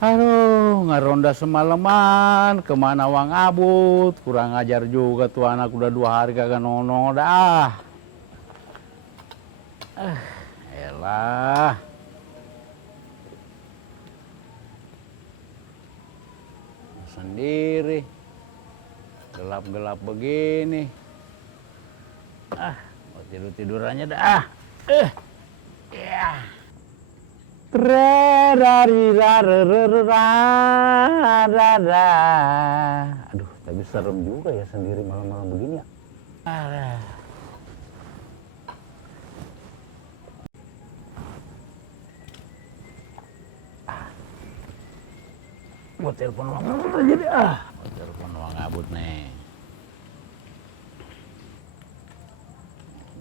Aduh, ngaronda semalaman, kemana Wang Abut, kurang ajar juga tuh anak udah 2 hari kagak nongol dah. Elah. Sendiri, gelap-gelap begini. Mau tidur-tidurannya dah. Ya. Aduh, tapi serem juga ya sendiri malam-malam begini ya. Gua telepon Wang Abut aja deh. Gua telepon Wang Abut nih.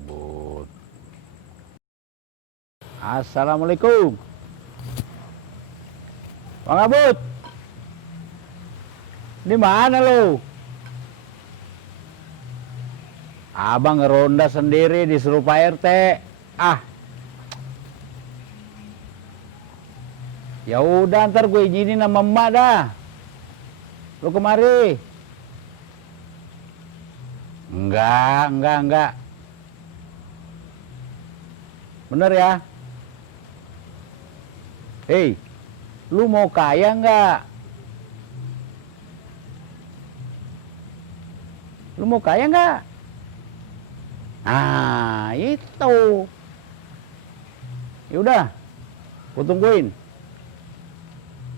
Abut. Assalamualaikum. Wang Abut. Di mana lo? Abang ngeronda sendiri disuruh Pak RT. Ya udah ntar gue izinin sama emak dah. Lu kemari. Enggak. Bener ya? Hei, lu mau kaya enggak? Lu mau kaya enggak? Nah, itu. Yaudah, gue tungguin.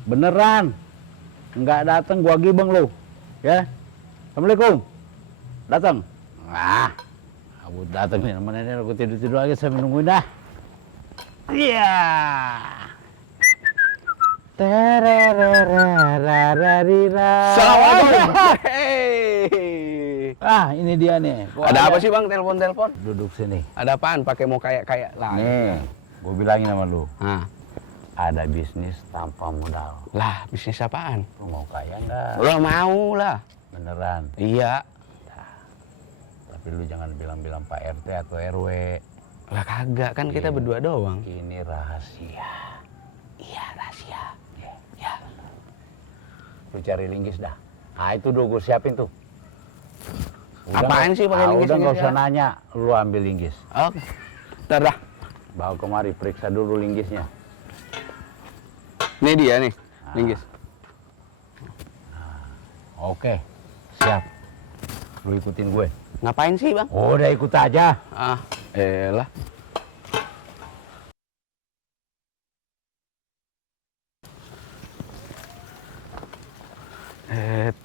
Beneran, enggak datang gua gibeng lu, ya. Assalamualaikum. Datang. Abut datang nih, mana ini aku tidur lagi saya menungguin dah. Iya. Assalamualaikum. Ini dia nih. Ada apa sih bang telepon? Duduk sini. Ada apaan? Pakai mau kayak lah. Nih, gua bilangin sama lu. Nah. Ada bisnis tanpa modal. Lah, bisnis apaan? Lu mau kaya enggak? Udah mau lah. Beneran. Iya. Tapi lu jangan bilang-bilang Pak RT atau RW. Lah kagak, kan kita berdua doang. Ini rahasia. Iya, rahasia. Ya. Lu cari linggis dah. Itu udah gue siapin tuh. Apaan sih pakai linggis? Udah nggak usah nanya, lu ambil linggis. Oke. Ntar dah. Bawa kemari, periksa dulu linggisnya. Ini dia nih, linggis. Oke, siap. Lu ikutin gue. Ngapain sih bang? Udah ikut aja. Elah.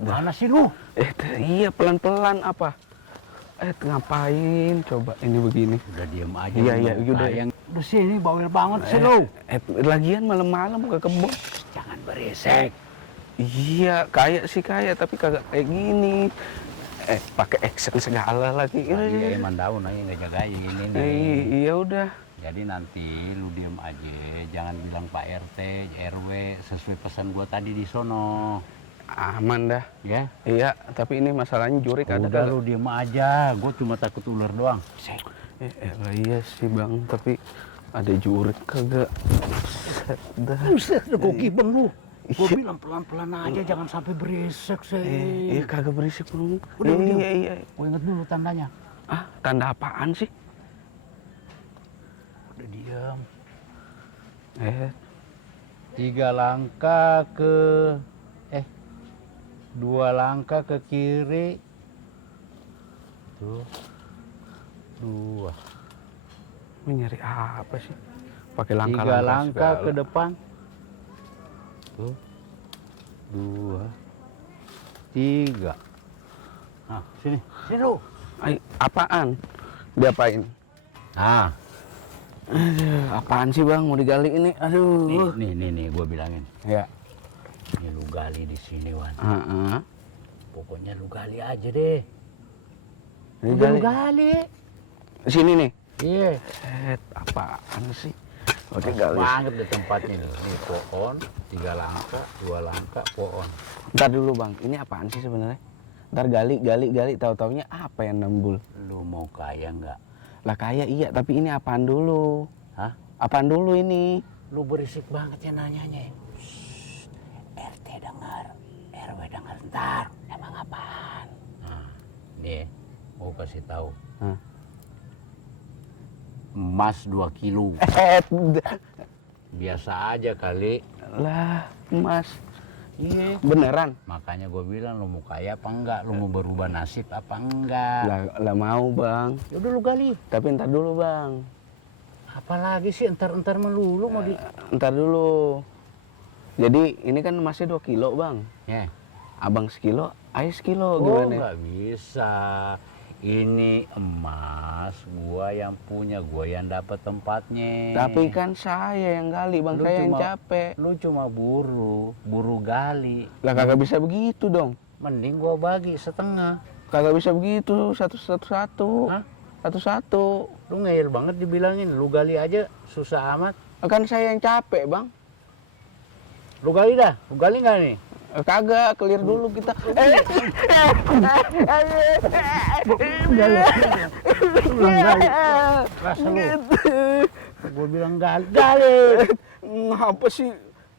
Mana sih lu? Iya pelan-pelan apa? Ngapain? Coba ini begini. Udah diem aja. Iya, udah. Udah sini bawel banget sih lu. Lagian malam-malam ke kebun. Jangan berisik. Iya, kaya tapi kagak kayak gini. Pakai action segala lagi. Iya, emang daun aja nggak jagain ini nih. Iya udah. Jadi nanti lu diem aja, jangan bilang Pak RT, RW, sesuai pesan gua tadi di sono. Aman dah. Ya? Iya, tapi ini masalahnya jurik ada. Udah lu diem aja, gua cuma takut ular doang. Iya sih bang, tapi ada jurik kagak. Buset, gua gibeng lu. Gua bilang pelan-pelan aja, jangan sampai berisik sih. Iya kagak berisik bang. Udah, Iya. Gua inget dulu tandanya. Tanda apaan sih? Udah diam. 2 langkah ke kiri. Tuh. 2. Ini nyari apa sih? Pakai langkah 3 langkah ke depan. Tuh. 2. 3. Nah, sini lu. Apaan? Diapain? Apaan sih bang? Mau digali ini? Aduh. Nih, gua bilangin. Ya. Ini lu gali di sini, Wan. Pokoknya lu gali aja deh. Lu gali. Sini nih. Iya. Apaan sih? Oke, gali. Banget deh tempatnya nih. Ini pohon, 3 langkah, 2 langkah, pohon. Ntar dulu bang, ini apaan sih sebenarnya? Ntar gali, tahu-taunya apa yang nembul? Lu mau kaya nggak? Lah kaya iya, tapi ini apaan dulu? Hah? Apaan dulu ini? Lu berisik banget ya nanyanya. kasih tahu. Hah? Emas 2 kilo. Eh, Biasa aja kali. lah, Mas. Iya. Beneran? Makanya gue bilang lu mau kaya apa enggak, lu mau berubah nasib apa enggak. Lah mau, Bang. Yaudah lu gali. Tapi ntar dulu, Bang. Apalagi sih entar melulu mau di. Ntar dulu. Jadi ini kan emasnya 2 kilo, Bang. Ya. Abang sekilo, ayah sekilo, Oh gimana? nggak bisa. Ini emas gua yang punya, gua yang dapat tempatnya. Tapi kan saya yang gali, Bang. Lu Saya yang cuma- capek. Lu cuma buru gali. Lah kagak bisa begitu dong. Mending gua bagi setengah. Kagak bisa begitu, satu-satu. Hah? Satu-satu. Lu ngeyel banget dibilangin, lu gali aja susah amat. Kan saya yang capek, Bang. Lu gali dah, lu gali nggak nih? Kagak, clear dulu kita. Rasa lu. Gua bilang gali. Ngapa sih?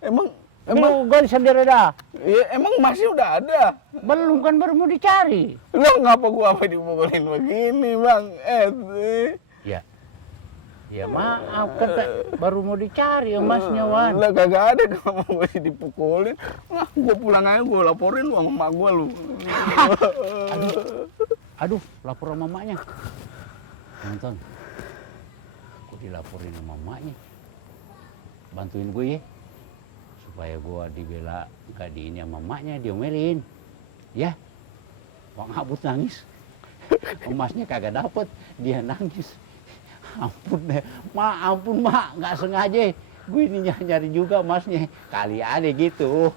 Emang Lu gali sendiri dah. ya, emang masih udah ada. Belum kan baru mau dicari. Lo ngapa gua apa dipukulin begini, Bang? Ya. Ya maaf kan baru mau dicari emasnya Wan. Lah kagak ada, kenapa masih dipukulin? Nah, gua pulang aja, gua laporin lu sama emak gua lu. Aduh, lapor sama mamanya. Nonton. Gue dilaporin sama mamanya. Bantuin gue ya. Supaya gue dibela gak diini sama mamanya, diomelin. Ya. Bang Abut nangis. Emasnya kagak dapet, dia nangis. Ampun deh, ampun mak, nggak sengaja. Gue ini nyari juga emasnya. Kali ada gitu.